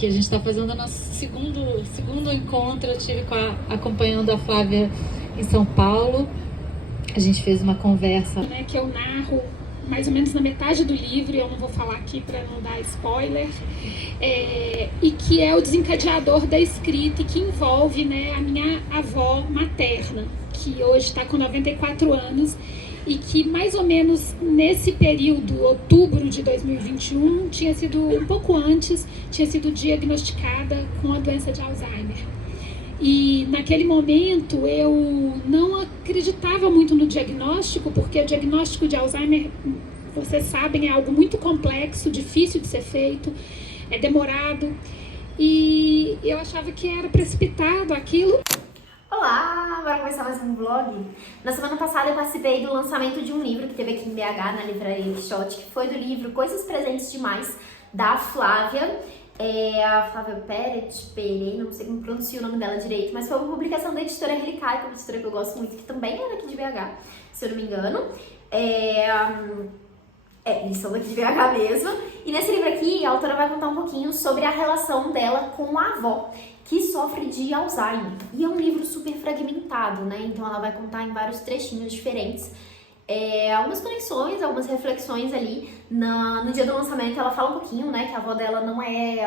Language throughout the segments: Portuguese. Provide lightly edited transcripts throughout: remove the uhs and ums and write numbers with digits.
porque a gente está fazendo o nosso segundo encontro. Eu tive acompanhando a Flávia em São Paulo. A gente fez uma conversa, né, que eu narro mais ou menos na metade do livro, eu não vou falar aqui para não dar spoiler, e que é o desencadeador da escrita e que envolve, né, a minha avó materna, que hoje está com 94 anos e que mais ou menos nesse período, outubro de 2021, tinha sido um pouco antes, tinha sido diagnosticada com a doença de Alzheimer. E naquele momento eu não acreditava muito no diagnóstico, porque o diagnóstico de Alzheimer, vocês sabem, é algo muito complexo, difícil de ser feito, é demorado. E eu achava que era precipitado aquilo. Olá, bora começar mais um vlog. Na semana passada eu participei do lançamento de um livro que teve aqui em BH, na Livraria Quixote, que foi do livro Coisas Presentes Demais, da Flávia. A Flávia Perez, não sei como pronuncia o nome dela direito, mas foi uma publicação da editora Relicário, que é uma editora que eu gosto muito, que também é daqui de BH, se eu não me engano. Eles são daqui de BH mesmo. E nesse livro aqui, a autora vai contar um pouquinho sobre a relação dela com a avó, que sofre de Alzheimer. E é um livro super fragmentado, né? Então ela vai contar em vários trechinhos diferentes. Algumas conexões, algumas reflexões ali. No dia do lançamento ela fala um pouquinho, né, que a avó dela não é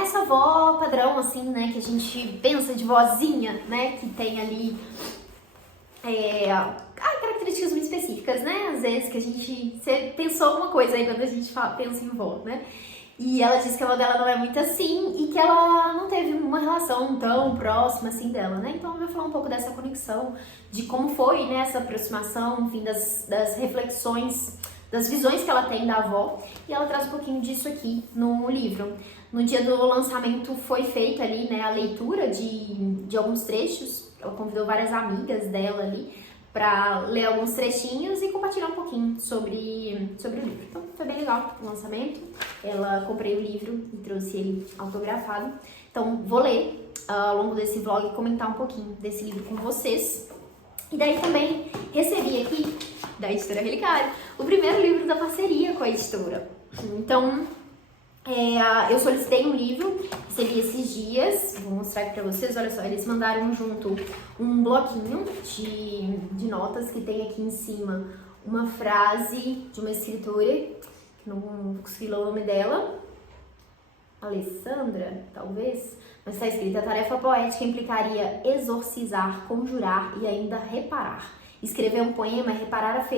essa avó padrão, assim, né, que a gente pensa de vozinha, né, que tem ali características muito específicas, né, às vezes que a gente pensou alguma coisa aí quando a gente pensa em vó, né. E ela disse que a avó dela não é muito assim e que ela não teve uma relação tão próxima assim dela, né? Então ela vai falar um pouco dessa conexão, de como foi, né, essa aproximação, enfim, das reflexões, das visões que ela tem da avó. E ela traz um pouquinho disso aqui no livro. No dia do lançamento foi feita ali, né, a leitura de alguns trechos. Ela convidou várias amigas dela ali para ler alguns trechinhos e compartilhar um pouquinho sobre o livro. Então foi bem legal o lançamento. Comprei o livro e trouxe ele autografado. Então vou ler ao longo desse vlog e comentar um pouquinho desse livro com vocês. E daí também recebi aqui da editora Relicário o primeiro livro da parceria com a editora. Então eu solicitei um livro, recebi esses dias, vou mostrar aqui pra vocês, olha só, eles mandaram junto um bloquinho de notas que tem aqui em cima uma frase de uma escritora, que não consegui ler o nome dela, Alessandra, talvez, mas está escrito: a tarefa poética implicaria exorcizar, conjurar e ainda reparar. Escrever um poema é reparar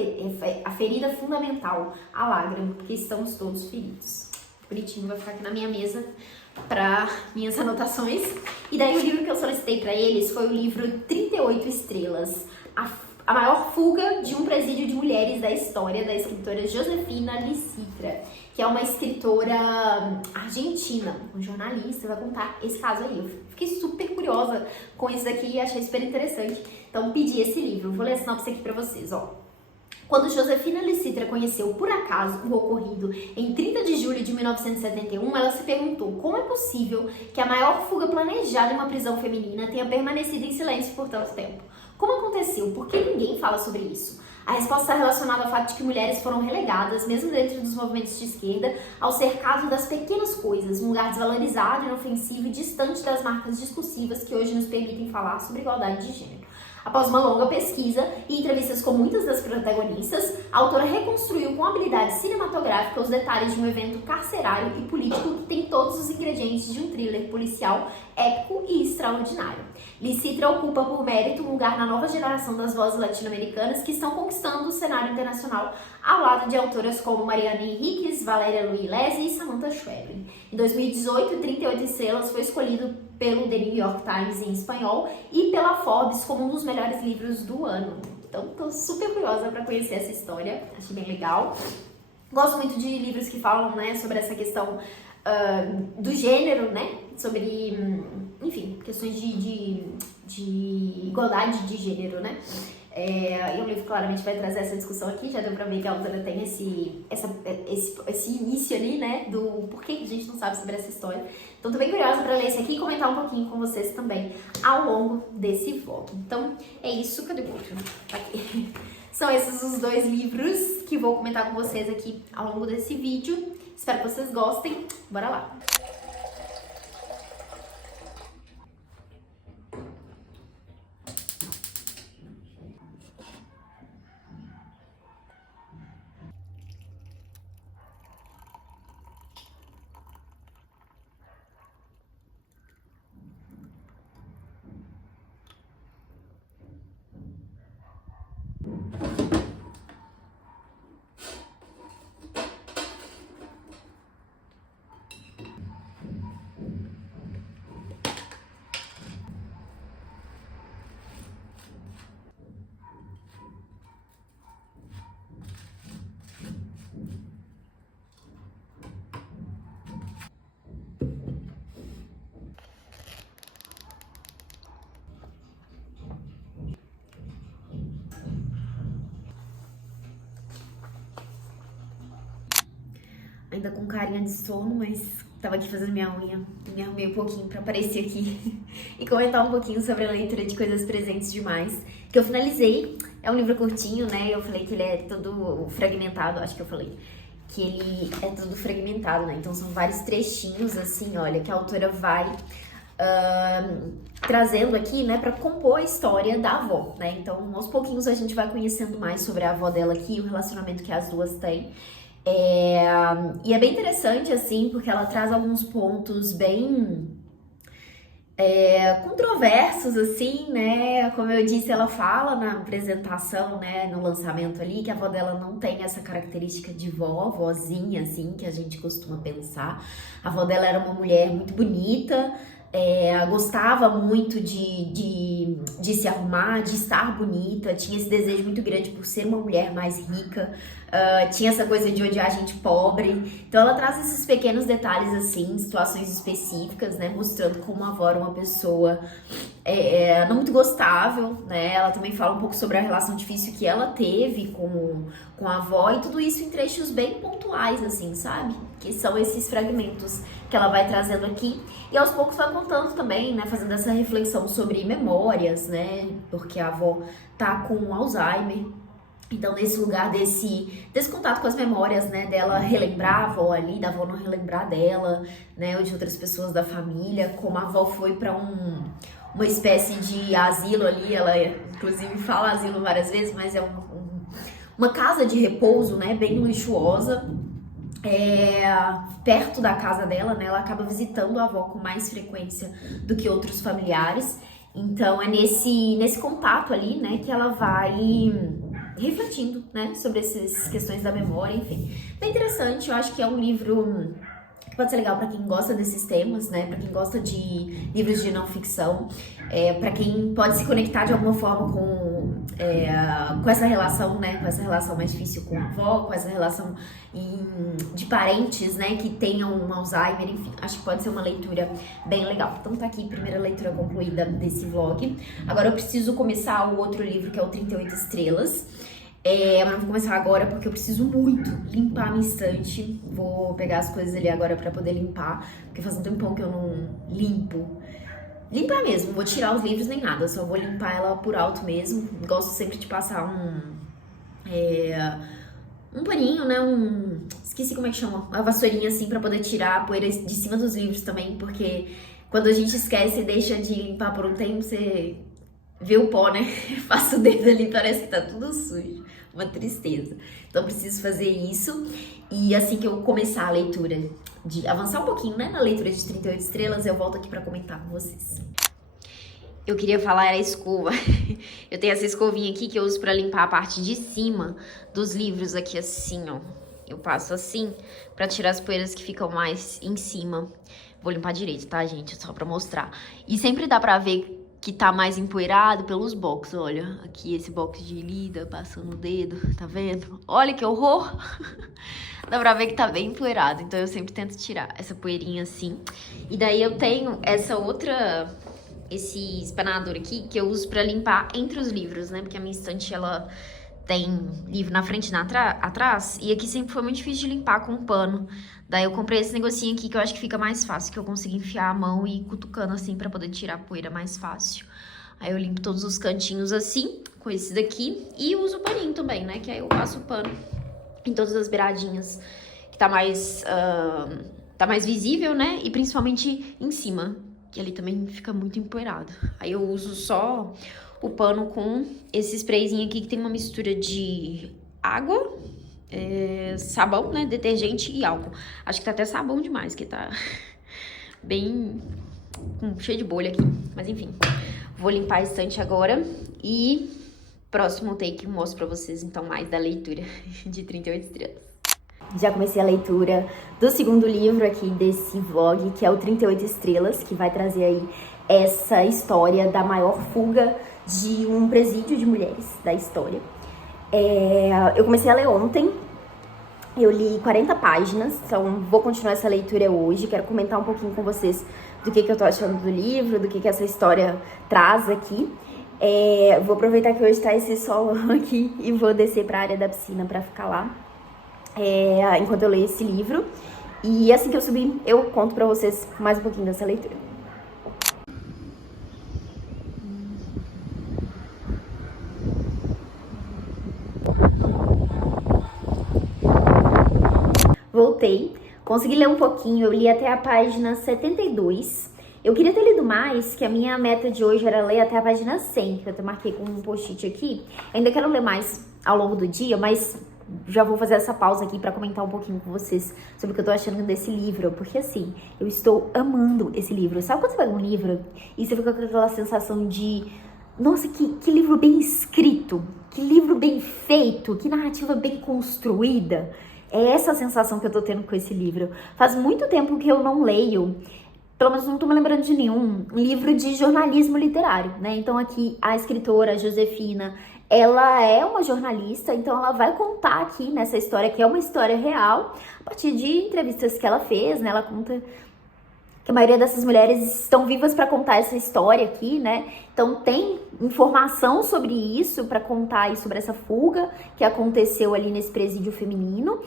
a ferida fundamental, a lágrima, porque estamos todos feridos. Bonitinho, vai ficar aqui na minha mesa para minhas anotações. E daí o livro que eu solicitei para eles foi o livro 38 Estrelas, a maior fuga de um presídio de mulheres da história, da escritora Josefina Licitra, que é uma escritora argentina, uma jornalista, vai contar esse caso aí. Eu fiquei super curiosa com isso daqui e achei super interessante, então pedi esse livro. Vou ler a sinopse aqui para vocês, ó. Quando Josefina Licitra conheceu por acaso o ocorrido em 30 de julho de 1971, ela se perguntou como é possível que a maior fuga planejada em uma prisão feminina tenha permanecido em silêncio por tanto tempo. Como aconteceu? Por que ninguém fala sobre isso? A resposta está relacionada ao fato de que mulheres foram relegadas, mesmo dentro dos movimentos de esquerda, ao cercado das pequenas coisas, um lugar desvalorizado, inofensivo e distante das marcas discursivas que hoje nos permitem falar sobre igualdade de gênero. Após uma longa pesquisa e entrevistas com muitas das protagonistas, a autora reconstruiu com habilidade cinematográfica os detalhes de um evento carcerário e político que tem todos os ingredientes de um thriller policial épico e extraordinário. Licitra ocupa por mérito um lugar na nova geração das vozes latino-americanas que estão conquistando o cenário internacional ao lado de autoras como Mariana Enríquez, Valéria Luiz e Samantha Schweblin. Em 2018, 38 Estrelas foi escolhido pelo The New York Times em espanhol e pela Forbes como um dos melhores livros do ano. Então, tô super curiosa para conhecer essa história, achei bem legal. Gosto muito de livros que falam, né, sobre essa questão do gênero, né, sobre, enfim, questões de igualdade de gênero, né. E o livro claramente vai trazer essa discussão aqui, já deu pra ver que a autora tem esse início ali, né, do porquê que a gente não sabe sobre essa história. Então tô bem curiosa pra ler esse aqui e comentar um pouquinho com vocês também ao longo desse vlog. Então é isso, cadê o outro? Tá aqui. São esses os dois livros que vou comentar com vocês aqui ao longo desse vídeo. Espero que vocês gostem. Bora lá! ainda com carinha de sono, mas tava aqui fazendo minha unha, me arrumei um pouquinho pra aparecer aqui e comentar um pouquinho sobre a leitura de Coisas Presentes Demais, que eu finalizei. É um livro curtinho, né? Eu falei que ele é todo fragmentado, acho que eu falei que ele é todo fragmentado, né? Então são vários trechinhos, assim, olha, que a autora vai trazendo aqui, né, pra compor a história da avó, né? Então, aos pouquinhos a gente vai conhecendo mais sobre a avó dela aqui, o relacionamento que as duas têm. E é bem interessante, assim, porque ela traz alguns pontos bem controversos, assim, né? Como eu disse, ela fala na apresentação, né, no lançamento ali, que a avó dela não tem essa característica de vozinha, assim, que a gente costuma pensar. A avó dela era uma mulher muito bonita, gostava muito de se arrumar, de estar bonita, tinha esse desejo muito grande por ser uma mulher mais rica, tinha essa coisa de odiar gente pobre. Então ela traz esses pequenos detalhes assim, situações específicas, né, mostrando como a avó era uma pessoa não muito gostável, né. Ela também fala um pouco sobre a relação difícil que ela teve com a avó, e tudo isso em trechos bem pontuais, assim, sabe? Que são esses fragmentos que ela vai trazendo aqui, e aos poucos vai contando também, né, fazendo essa reflexão sobre memórias, né, porque a avó tá com Alzheimer. Então, nesse lugar desse contato com as memórias, né, dela relembrar a avó ali, da avó não relembrar dela, né, ou de outras pessoas da família, como a avó foi pra uma espécie de asilo ali, ela inclusive fala asilo várias vezes, mas é uma casa de repouso, né, bem luxuosa, perto da casa dela, né, ela acaba visitando a avó com mais frequência do que outros familiares. Então, é nesse contato ali, né, que ela vai refletindo, né, sobre essas questões da memória, enfim. Bem interessante, eu acho que é um livro que pode ser legal para quem gosta desses temas, né, para quem gosta de livros de não ficção, para quem pode se conectar de alguma forma com essa relação, né, com essa relação mais difícil com a avó, com essa relação de parentes, né, que tenham um Alzheimer, enfim, acho que pode ser uma leitura bem legal. Então tá aqui, primeira leitura concluída desse vlog. Agora eu preciso começar o outro livro, que é o 38 Estrelas. Mas não vou começar agora porque eu preciso muito limpar a minha estante. Vou pegar as coisas ali agora pra poder limpar, porque faz um tempão que eu não limpo. Limpar mesmo, não vou tirar os livros nem nada, só vou limpar ela por alto mesmo. Gosto sempre de passar um paninho, né, esqueci como é que chama, uma vassourinha assim pra poder tirar a poeira de cima dos livros também, porque quando a gente esquece e deixa de limpar por um tempo, você vê o pó, né, passa o dedo ali, parece que tá tudo sujo, uma tristeza. Então preciso fazer isso, e assim que eu começar a leitura, de avançar um pouquinho, né, na leitura de 38 Estrelas, eu volto aqui pra comentar com vocês. Eu queria falar a escova. Eu tenho essa escovinha aqui que eu uso pra limpar a parte de cima dos livros aqui assim, ó. Eu passo assim pra tirar as poeiras que ficam mais em cima. Vou limpar direito, tá, gente? Só pra mostrar. E sempre dá pra ver que tá mais empoeirado pelos box, olha. Aqui esse box de lida, passando o dedo, tá vendo? Olha que horror! Dá pra ver que tá bem empoeirado, então eu sempre tento tirar essa poeirinha assim. E daí eu tenho esse espanador aqui, que eu uso pra limpar entre os livros, né? Porque a minha estante, ela tem livro na frente e atrás, e aqui sempre foi muito difícil de limpar com pano. Daí eu comprei esse negocinho aqui, que eu acho que fica mais fácil, que eu consigo enfiar a mão e ir cutucando assim, pra poder tirar a poeira mais fácil. Aí eu limpo todos os cantinhos assim, com esse daqui, e uso o paninho também, né? Que aí eu passo o pano em todas as beiradinhas, que tá mais visível, né? E principalmente em cima, que ali também fica muito empoeirado. Aí eu uso só o pano com esse sprayzinho aqui, que tem uma mistura de água, sabão, né, detergente e álcool. Acho que tá até sabão demais, que tá bem cheio de bolha aqui. Mas enfim, vou limpar a estante agora e próximo take mostro pra vocês então mais da leitura de 38 Estrelas. Já comecei a leitura do segundo livro aqui desse vlog, que é o 38 Estrelas, que vai trazer aí essa história da maior fuga de um presídio de mulheres da história. Eu comecei a ler ontem, eu li 40 páginas, então vou continuar essa leitura hoje. Quero comentar um pouquinho com vocês do que eu tô achando do livro, do que essa história traz aqui. Vou aproveitar que hoje tá esse sol aqui e vou descer pra área da piscina pra ficar lá. enquanto eu leio esse livro. E assim que eu subir, eu conto pra vocês mais um pouquinho dessa leitura. Voltei, consegui ler um pouquinho, eu li até a página 72. Eu queria ter lido mais, que a minha meta de hoje era ler até a página 100, que eu até marquei com um post-it aqui. Ainda quero ler mais ao longo do dia, mas já vou fazer essa pausa aqui pra comentar um pouquinho com vocês sobre o que eu tô achando desse livro, porque assim, eu estou amando esse livro. Sabe quando você pega um livro e você fica com aquela sensação de, nossa, que livro bem escrito, que livro bem feito, que narrativa bem construída? É essa a sensação que eu tô tendo com esse livro. Faz muito tempo que eu não leio, pelo menos não tô me lembrando de nenhum, livro de jornalismo literário, né? Então aqui a escritora Josefina, ela é uma jornalista, então ela vai contar aqui nessa história, que é uma história real, a partir de entrevistas que ela fez, né? Ela conta que a maioria dessas mulheres estão vivas para contar essa história aqui, né? Então tem informação sobre isso para contar aí sobre essa fuga que aconteceu ali nesse presídio feminino.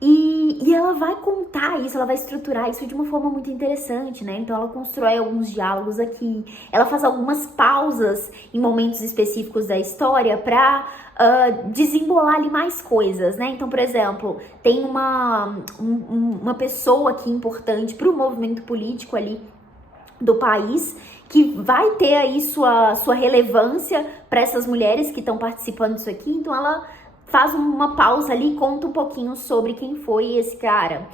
E ela vai contar isso, ela vai estruturar isso de uma forma muito interessante, né? Então ela constrói alguns diálogos aqui, ela faz algumas pausas em momentos específicos da história para desembolar ali mais coisas, né? Então, por exemplo, tem uma pessoa aqui importante para o movimento político ali do país, que vai ter aí sua relevância para essas mulheres que estão participando disso aqui. Então ela faz uma pausa ali e conta um pouquinho sobre quem foi esse cara.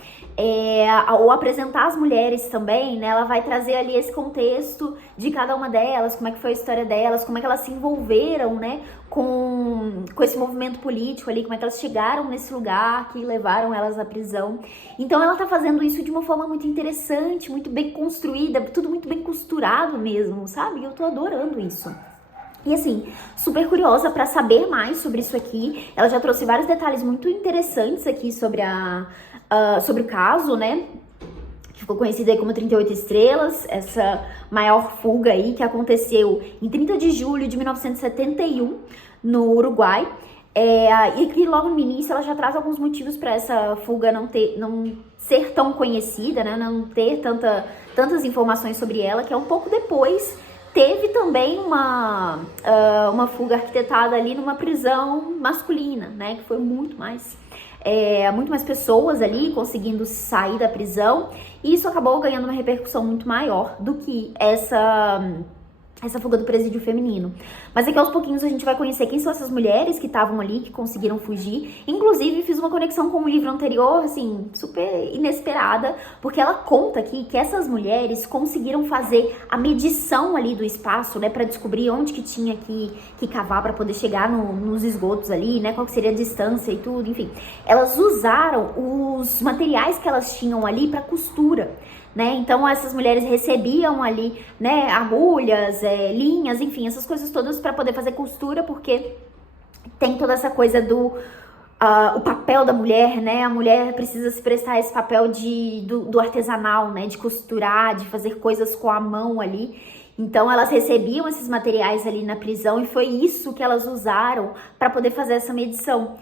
Ao apresentar as mulheres também, né, ela vai trazer ali esse contexto de cada uma delas, como é que foi a história delas, como é que elas se envolveram, né, com esse movimento político ali, como é que elas chegaram nesse lugar que levaram elas à prisão. Então ela tá fazendo isso de uma forma muito interessante, muito bem construída, tudo muito bem costurado mesmo, sabe? E eu tô adorando isso. E assim, super curiosa para saber mais sobre isso aqui. Ela já trouxe vários detalhes muito interessantes aqui sobre sobre o caso, né? Que ficou conhecido aí como 38 estrelas, essa maior fuga aí que aconteceu em 30 de julho de 1971 no Uruguai. E que logo no início ela já traz alguns motivos para essa fuga não ser tão conhecida, né? Não ter tantas informações sobre ela, que é um pouco depois. Teve também uma fuga arquitetada ali numa prisão masculina, né? Que foi muito mais pessoas ali conseguindo sair da prisão. E isso acabou ganhando uma repercussão muito maior do que essa fuga do presídio feminino. Mas aqui aos pouquinhos a gente vai conhecer quem são essas mulheres que estavam ali, que conseguiram fugir. Inclusive fiz uma conexão com um livro anterior, assim, super inesperada, porque ela conta aqui que essas mulheres conseguiram fazer a medição ali do espaço, né, para descobrir onde que tinha que cavar para poder chegar nos esgotos ali, né, qual que seria a distância e tudo, enfim. Elas usaram os materiais que elas tinham ali para costura, né? Então essas mulheres recebiam ali, né, agulhas, linhas, enfim, essas coisas todas para poder fazer costura, porque tem toda essa coisa do o papel da mulher, né? A mulher precisa se prestar a esse papel do artesanal, né? De costurar, de fazer coisas com a mão ali. Então elas recebiam esses materiais ali na prisão e foi isso que elas usaram para poder fazer essa medição.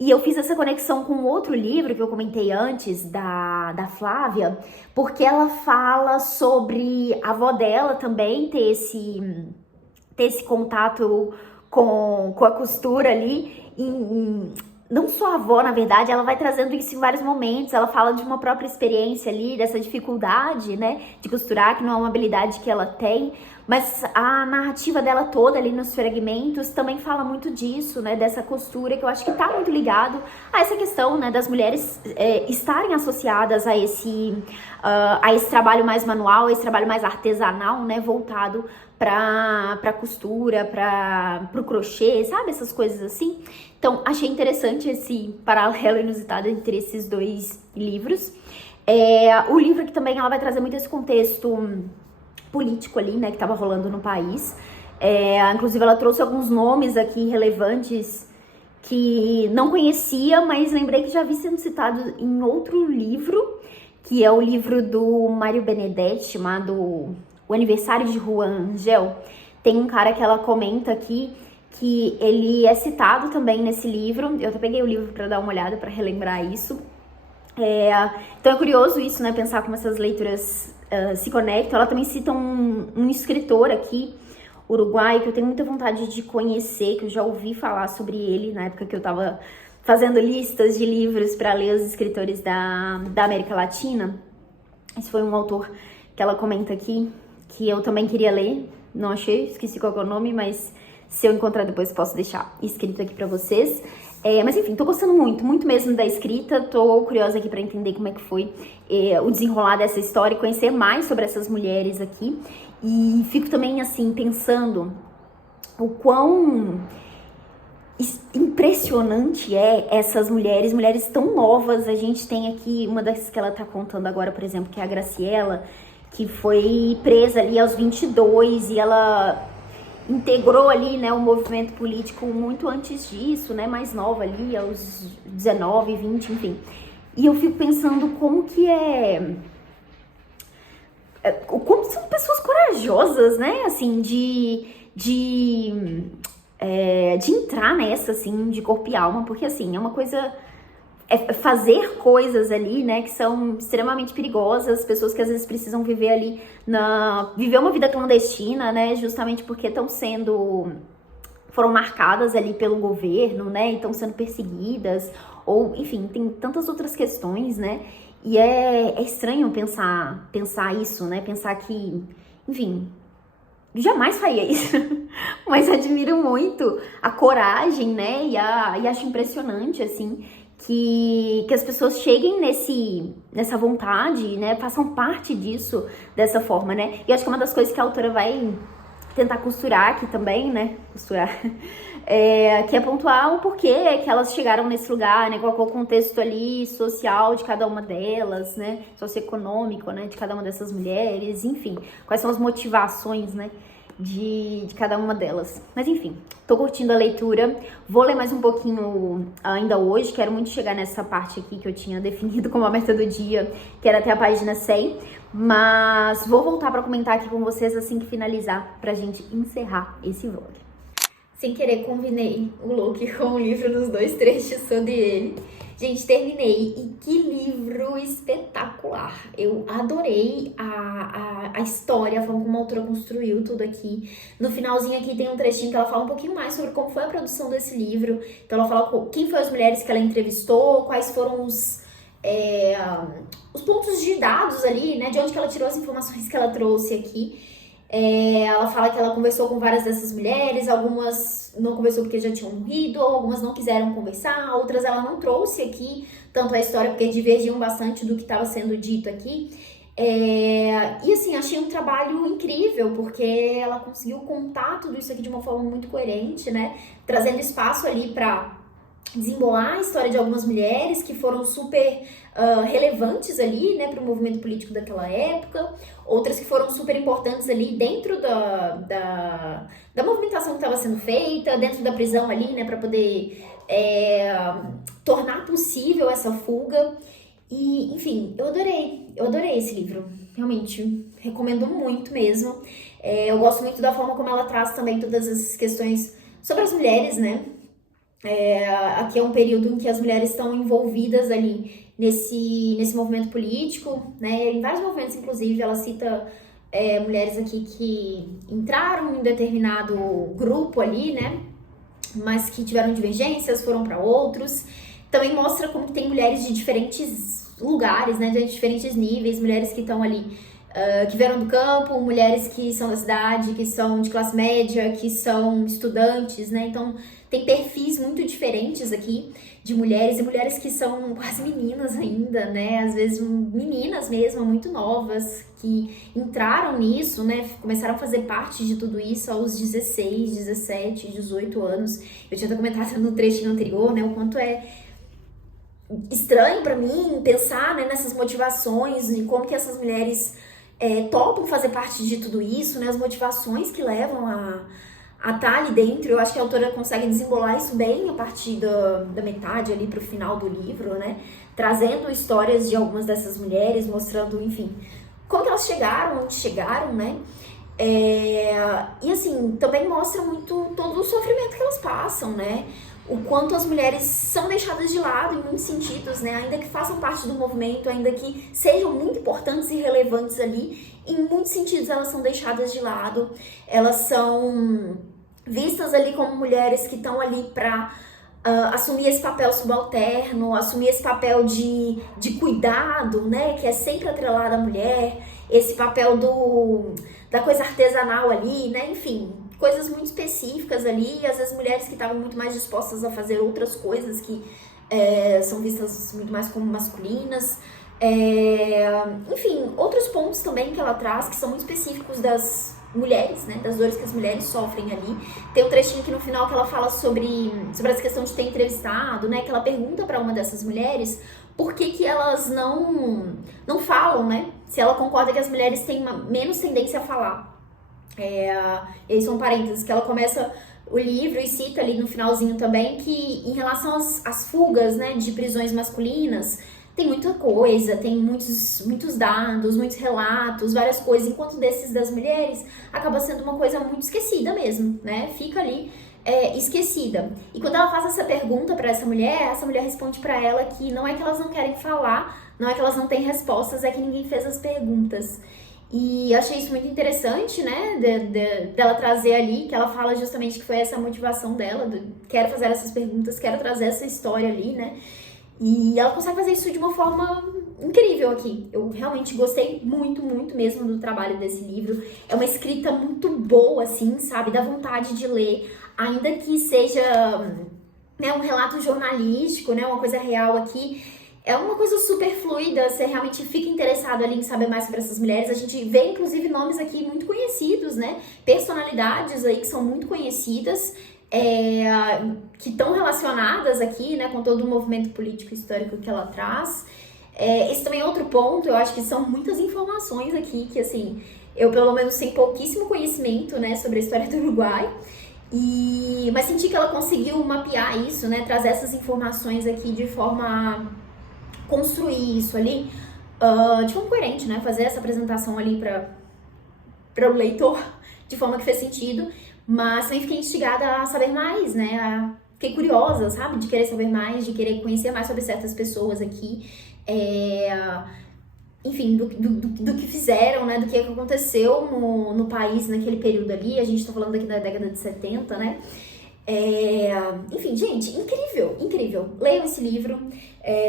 E eu fiz essa conexão com outro livro que eu comentei antes, da Flávia, porque ela fala sobre a avó dela também ter esse contato com a costura ali. Não só a avó, na verdade, ela vai trazendo isso em vários momentos. Ela fala de uma própria experiência ali, dessa dificuldade, né, de costurar, que não é uma habilidade que ela tem. Mas a narrativa dela toda ali nos fragmentos também fala muito disso, né, dessa costura, que eu acho que tá muito ligado a essa questão, né, das mulheres estarem associadas a esse trabalho mais manual, esse trabalho mais artesanal, né, voltado pra costura, pro crochê, sabe, essas coisas assim. Então, achei interessante esse paralelo inusitado entre esses dois livros. O livro aqui também, ela vai trazer muito esse contexto político ali, né, que tava rolando no país. Inclusive, ela trouxe alguns nomes aqui relevantes que não conhecia, mas lembrei que já vi sendo citado em outro livro, que é o livro do Mário Benedetti, chamado O Aniversário de Juan Angel. Tem um cara que ela comenta aqui que ele é citado também nesse livro. Eu até peguei o livro para dar uma olhada, para relembrar isso. Então é curioso isso, né? Pensar como essas leituras se conectam. Ela também cita um escritor aqui, uruguaio, que eu tenho muita vontade de conhecer, que eu já ouvi falar sobre ele na época que eu tava fazendo listas de livros para ler os escritores da América Latina. Esse foi um autor que ela comenta aqui, que eu também queria ler. Não achei, esqueci qual é o nome, mas se eu encontrar depois posso deixar escrito aqui pra vocês. Mas enfim, tô gostando muito, muito mesmo da escrita. Tô curiosa aqui pra entender como é que foi o desenrolar dessa história e conhecer mais sobre essas mulheres aqui. E fico também, assim, pensando o quão impressionante essas mulheres tão novas. A gente tem aqui uma das que ela tá contando agora, por exemplo, que é a Graciela, que foi presa ali aos 22 e ela integrou ali, né, o movimento político muito antes disso, né, mais nova ali, aos 19, 20, enfim. E eu fico pensando como que como são pessoas corajosas, né, assim, de entrar nessa, assim, de corpo e alma, porque, assim, é uma coisa... fazer coisas ali, né, que são extremamente perigosas, pessoas que às vezes precisam viver ali, viver uma vida clandestina, né, justamente porque foram marcadas ali pelo governo, né, e estão sendo perseguidas, ou, enfim, tem tantas outras questões, né, e é estranho pensar isso, né, pensar que, enfim, jamais faria isso, mas admiro muito a coragem, né, e acho impressionante, assim, que as pessoas cheguem nessa vontade, né, façam parte disso dessa forma, né, e acho que uma das coisas que a autora vai tentar costurar aqui também, né, que é pontuar o porquê que elas chegaram nesse lugar, né, qual é o contexto ali social de cada uma delas, né, socioeconômico, né, de cada uma dessas mulheres, enfim, quais são as motivações, né, de cada uma delas. Mas enfim, tô curtindo a leitura, vou ler mais um pouquinho ainda hoje, quero muito chegar nessa parte aqui que eu tinha definido como a meta do dia, que era até a página 100, mas vou voltar para comentar aqui com vocês assim que finalizar, pra gente encerrar esse vlog. Sem querer, combinei o look com o livro nos 2 trechos sobre ele. Gente, terminei. E que livro espetacular. Eu adorei a história, a forma como a autora construiu tudo aqui. No finalzinho aqui tem um trechinho que ela fala um pouquinho mais sobre como foi a produção desse livro. Então ela fala quem foram as mulheres que ela entrevistou, quais foram os pontos de dados ali, né? De onde que ela tirou as informações que ela trouxe aqui. Ela fala que ela conversou com várias dessas mulheres, algumas não conversou porque já tinham morrido, algumas não quiseram conversar, outras ela não trouxe aqui tanto a história porque divergiam bastante do que estava sendo dito aqui. E assim, achei um trabalho incrível, porque ela conseguiu contar tudo isso aqui de uma forma muito coerente, né? Trazendo espaço ali para desembolar a história de algumas mulheres que foram super relevantes ali, né, para o movimento político daquela época, outras que foram super importantes ali dentro da movimentação que estava sendo feita, dentro da prisão ali, né, para poder tornar possível essa fuga. E, enfim, eu adorei esse livro, realmente, recomendo muito mesmo. Eu gosto muito da forma como ela traz também todas as questões sobre as mulheres, né. Aqui é um período em que as mulheres estão envolvidas ali nesse movimento político, né, em vários movimentos, inclusive, ela cita mulheres aqui que entraram em determinado grupo ali, né, mas que tiveram divergências, foram para outros. Também mostra como tem mulheres de diferentes lugares, né, de diferentes níveis, mulheres que estão ali, que vieram do campo, mulheres que são da cidade, que são de classe média, que são estudantes, né, então tem perfis muito diferentes aqui de mulheres, e mulheres que são quase meninas ainda, né, às vezes meninas mesmo, muito novas, que entraram nisso, né, começaram a fazer parte de tudo isso aos 16, 17, 18 anos. Eu tinha até comentado no trechinho anterior, né, o quanto é estranho pra mim pensar, né, nessas motivações e como que essas mulheres topam fazer parte de tudo isso, né, as motivações que levam a estar ali dentro. Eu acho que a autora consegue desembolar isso bem a partir da metade ali pro final do livro, né, trazendo histórias de algumas dessas mulheres, mostrando, enfim, como que elas chegaram, onde chegaram, né, E assim, também mostra muito todo o sofrimento que elas passam, né? O quanto as mulheres são deixadas de lado em muitos sentidos, né? Ainda que façam parte do movimento, ainda que sejam muito importantes e relevantes ali, em muitos sentidos elas são deixadas de lado. Elas são vistas ali como mulheres que estão ali para assumir esse papel subalterno, assumir esse papel de cuidado, né? Que é sempre atrelado à mulher, esse papel da coisa artesanal ali, né? Enfim, coisas muito específicas ali, e às vezes mulheres que estavam muito mais dispostas a fazer outras coisas que são vistas muito mais como masculinas. Enfim, outros pontos também que ela traz que são muito específicos das mulheres, né, das dores que as mulheres sofrem ali. Tem um trechinho aqui no final que ela fala sobre essa questão de ter entrevistado, né, que ela pergunta para uma dessas mulheres por que elas não falam, né, se ela concorda que as mulheres têm menos tendência a falar. E aí são parênteses, que ela começa o livro e cita ali no finalzinho também que em relação às fugas, né, de prisões masculinas, tem muita coisa, tem muitos dados, muitos relatos, várias coisas, enquanto desses das mulheres acaba sendo uma coisa muito esquecida mesmo, né? Fica ali esquecida. E quando ela faz essa pergunta para essa mulher responde para ela que não é que elas não querem falar, não é que elas não têm respostas, é que ninguém fez as perguntas. E eu achei isso muito interessante, né, dela trazer ali, que ela fala justamente que foi essa motivação dela, quero fazer essas perguntas, quero trazer essa história ali, né, e ela consegue fazer isso de uma forma incrível aqui. Eu realmente gostei muito, muito mesmo do trabalho desse livro. É uma escrita muito boa, assim, sabe, dá vontade de ler, ainda que seja, né, um relato jornalístico, né, uma coisa real aqui. É uma coisa super fluida, você realmente fica interessado ali em saber mais sobre essas mulheres. A gente vê, inclusive, nomes aqui muito conhecidos, né? Personalidades aí que são muito conhecidas, que estão relacionadas aqui, né, com todo o movimento político histórico que ela traz. Esse também é outro ponto, eu acho que são muitas informações aqui que, assim, eu pelo menos tenho pouquíssimo conhecimento, né, sobre a história do Uruguai. Mas senti que ela conseguiu mapear isso, né, trazer essas informações aqui de forma a construir isso ali de forma coerente, né? Fazer essa apresentação ali para o leitor de forma que fez sentido, mas também fiquei instigada a saber mais, né? Fiquei curiosa, sabe? De querer saber mais, de querer conhecer mais sobre certas pessoas aqui, enfim, do que fizeram, né? Do que aconteceu no país naquele período ali. A gente tá falando aqui da década de 70, né? Enfim, gente, incrível, incrível. Leiam esse livro.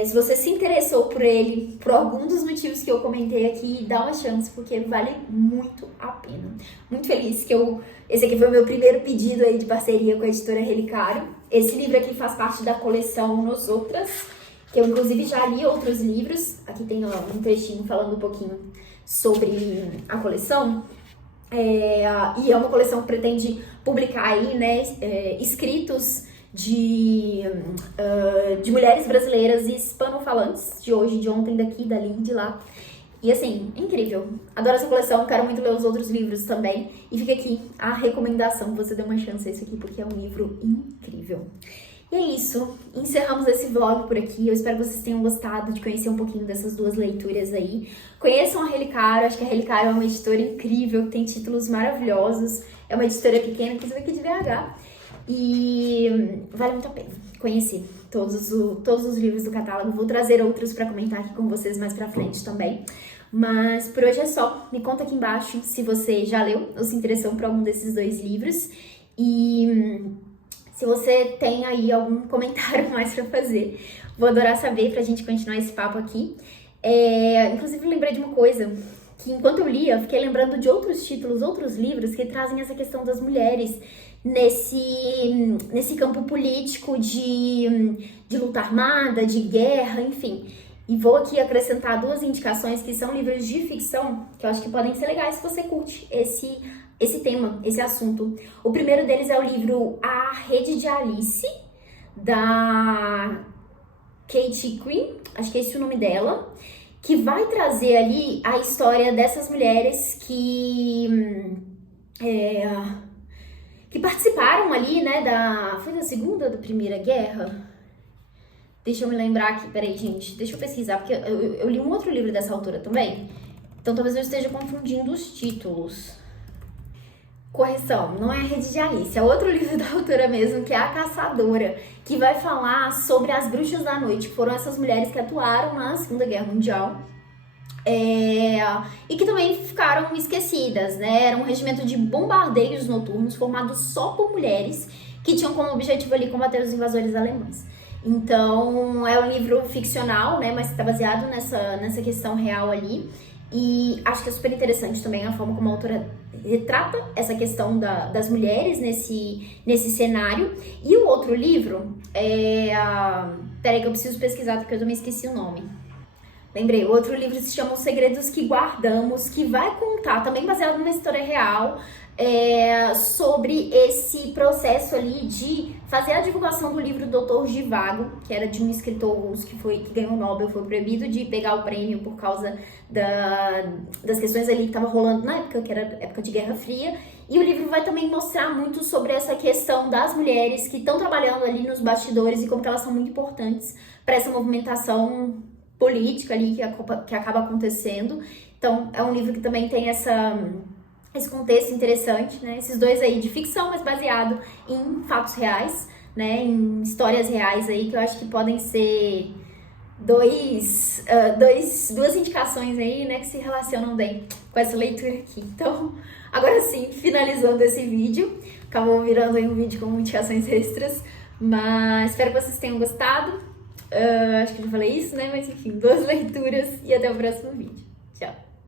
Se você se interessou por ele, por algum dos motivos que eu comentei aqui, dá uma chance, porque vale muito a pena. Muito feliz que esse aqui foi o meu primeiro pedido aí de parceria com a editora Relicário. Esse livro aqui faz parte da coleção Nosotras, que eu inclusive já li outros livros. Aqui tem um trechinho falando um pouquinho sobre a coleção. E é uma coleção que pretende publicar aí, né, escritos de mulheres brasileiras hispanofalantes, de hoje, de ontem, daqui, dali, de lá. E assim, é incrível. Adoro essa coleção, quero muito ler os outros livros também. E fica aqui a recomendação, você dê uma chance a esse aqui, porque é um livro incrível. E é isso, encerramos esse vlog por aqui. Eu espero que vocês tenham gostado de conhecer um pouquinho dessas duas leituras aí. Conheçam a Relicário, acho que a Relicário é uma editora incrível, que tem títulos maravilhosos. É uma editora pequena, inclusive aqui de BH. E vale muito a pena conhecer todos os livros do catálogo. Vou trazer outros para comentar aqui com vocês mais pra frente também. Mas por hoje é só. Me conta aqui embaixo se você já leu ou se interessou por algum desses dois livros. E se você tem aí algum comentário mais pra fazer, vou adorar saber pra gente continuar esse papo aqui. Inclusive, lembrei de uma coisa, que enquanto eu lia, fiquei lembrando de outros títulos, outros livros que trazem essa questão das mulheres nesse campo político de luta armada, de guerra, enfim. E vou aqui acrescentar duas indicações que são livros de ficção, que eu acho que podem ser legais se você curte esse tema, esse assunto. O primeiro deles é o livro A Rede de Alice, da Kate Quinn, acho que é esse o nome dela, que vai trazer ali a história dessas mulheres que participaram ali, né, foi da Segunda ou da Primeira Guerra? Deixa eu me lembrar aqui, peraí, gente, deixa eu pesquisar, porque eu li um outro livro dessa autora também, então talvez eu esteja confundindo os títulos. Correção, não é a Rede de Alice, é outro livro da autora mesmo, que é A Caçadora, que vai falar sobre as bruxas da noite, que foram essas mulheres que atuaram na Segunda Guerra Mundial. E que também ficaram esquecidas, né? Era um regimento de bombardeiros noturnos formado só por mulheres que tinham como objetivo ali combater os invasores alemães. Então, é um livro ficcional, né? Mas está baseado nessa questão real ali. E acho que é super interessante também a forma como a autora retrata essa questão das mulheres nesse cenário. E o outro livro Peraí que eu preciso pesquisar porque eu também esqueci o nome. Lembrei, o outro livro se chama Os Segredos que Guardamos, que vai contar, também baseado numa história real, sobre esse processo ali de fazer a divulgação do livro Doutor Zhivago, que era de um escritor russo que ganhou o Nobel, foi proibido de pegar o prêmio por causa das questões ali que estavam rolando na época, que era época de Guerra Fria. E o livro vai também mostrar muito sobre essa questão das mulheres que estão trabalhando ali nos bastidores e como que elas são muito importantes para essa movimentação política ali que acaba acontecendo. Então, é um livro que também tem esse contexto interessante, né? Esses dois aí de ficção, mas baseado em fatos reais, né? Em histórias reais aí, que eu acho que podem ser duas indicações aí, né? Que se relacionam bem com essa leitura aqui. Então, agora sim, finalizando esse vídeo, acabou virando aí um vídeo com indicações extras, mas espero que vocês tenham gostado. Acho que eu já falei isso, né? Mas enfim, boas leituras e até o próximo vídeo. Tchau!